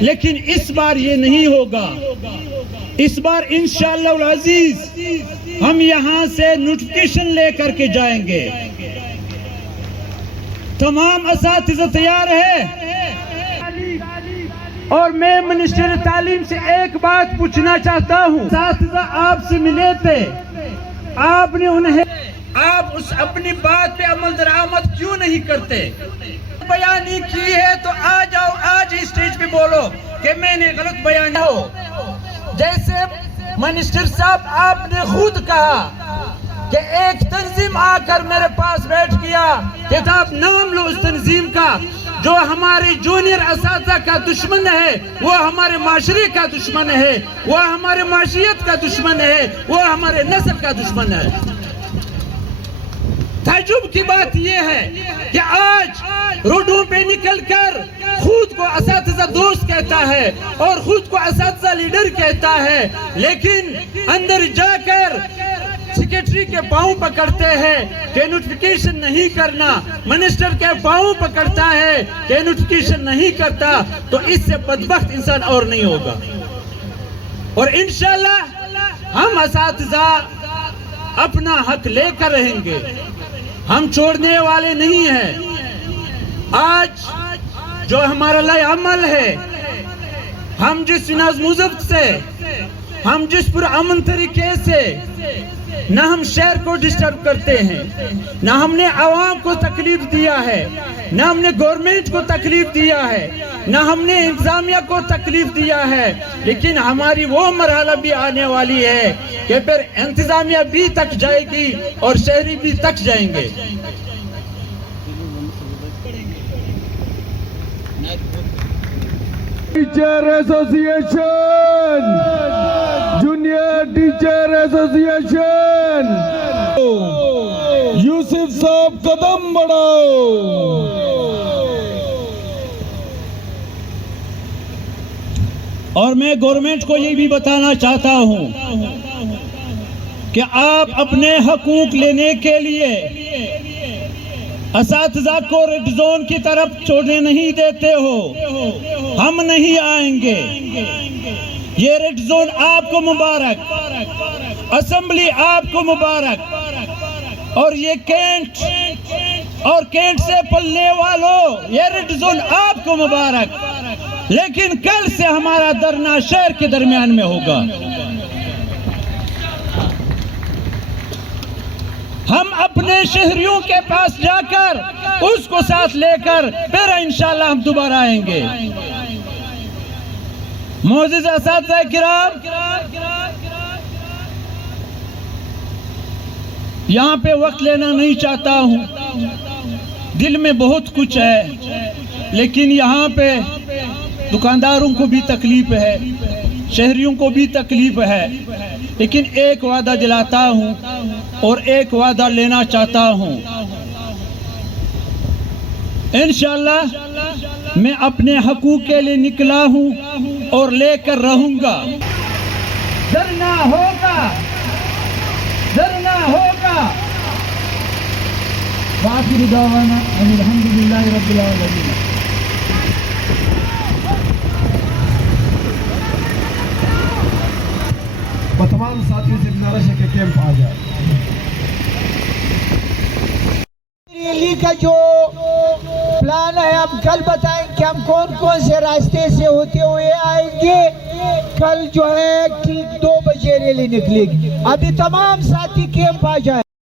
لیکن اس بار یہ نہیں ہوگا. اس بار انشاءاللہ العزیز ہم یہاں سے نوٹیفیکیشن لے کر کے جائیں گے. تمام اساتذہ تیار ہے؟ اور میں منسٹر تعلیم سے ایک بات پوچھنا چاہتا ہوں. اساتذہ آپ سے ملے تھے, آپ نے آپ اس اپنی بات پہ عمل درآمد کیوں نہیں کرتے؟ بیانی کی ہے تو آ جاؤ, آج ہی اسٹیج پہ بولو کہ میں نے غلط بیان ہو. جیسے منسٹر صاحب آپ نے خود کہا کہ ایک تنظیم آ کر میرے پاس بیٹھ گیا کہ آپ نام لو اس تنظیم کا, جو ہمارے جونیئر اساتذہ کا دشمن ہے, وہ ہمارے معاشرے کا دشمن ہے, وہ ہمارے معاشیت کا دشمن ہے, وہ ہمارے نسل کا دشمن ہے. تعجب کی بات یہ ہے کہ آج روڈوں پہ نکل کر خود کو اساتذہ دوست کہتا ہے اور خود کو اساتذہ لیڈر کہتا ہے, لیکن اندر جا کر سیکریٹری کے پاؤں پکڑتے ہیں کہ نوٹیفیکیشن نہیں کرنا, منسٹر کے پاؤں پکڑتا ہے کہ نوٹیفیکیشن نہیں کرتا. تو اس سے بدبخت انسان اور نہیں ہوگا. اور انشاءاللہ ہم اساتذہ اپنا حق لے کر رہیں گے, ہم چھوڑنے والے نہیں ہیں. آج جو ہمارا لائے عمل ہے, ہم جس نظم و ضبط سے, ہم جس پر امن طریقے سے, نہ ہم شہر کو ڈسٹرب کرتے ہیں, نہ ہم نے عوام کو تکلیف دیا ہے, نہ ہم نے گورنمنٹ کو تکلیف دیا ہے, نہ ہم نے انتظامیہ کو تکلیف دیا ہے. لیکن ہماری وہ مرحلہ بھی آنے والی ہے کہ پھر انتظامیہ بھی تک جائے گی اور شہری بھی تک جائیں گے. Teacher association, junior teacher association, Yusuf صاحب قدم بڑھاؤ. اور میں گورنمنٹ کو یہ بھی بتانا چاہتا ہوں کہ آپ اپنے حقوق لینے کے لیے اساتذہ کو ریڈ زون کی طرف چھوڑنے نہیں دیتے ہو. ہم نہیں آئیں گے. یہ ریڈ زون آپ کو مبارک, اسمبلی آپ کو مبارک, اور یہ کینٹ اور کینٹ سے پلنے والوں, یہ ریڈ زون آپ کو مبارک. لیکن کل سے ہمارا دھرنا شہر کے درمیان میں ہوگا. ہم اپنے شہریوں کے پاس جا کر اس کو ساتھ لے کر پھر انشاءاللہ ہم دوبارہ آئیں گے. معزز اساتذہ کرام, یہاں پہ وقت لینا نہیں چاہتا ہوں, دل میں بہت کچھ ہے, لیکن یہاں پہ دکانداروں کو بھی تکلیف ہے, شہریوں کو بھی تکلیف ہے. لیکن ایک وعدہ دلاتا ہوں اور ایک وعدہ لینا چاہتا ہوں, انشاءاللہ میں اپنے حقوق کے لیے نکلا ہوں اور لے کر رہوں گا. دھرنا ہوگا, دھرنا ہوگا. وآخر دعوانا ان الحمدللہ رب العالمین. تمام ساتھیوں سے گزارش ہے کہ کیمپ آ جائے. ریلی کا جو پلان ہے ہم کل بتائیں کہ ہم کون کون سے راستے سے ہوتے ہوئے آئیں گے. کل جو ہے ٹھیک 2 بجے ریلی نکلے گی. ابھی تمام ساتھی کیمپ آ جائیں.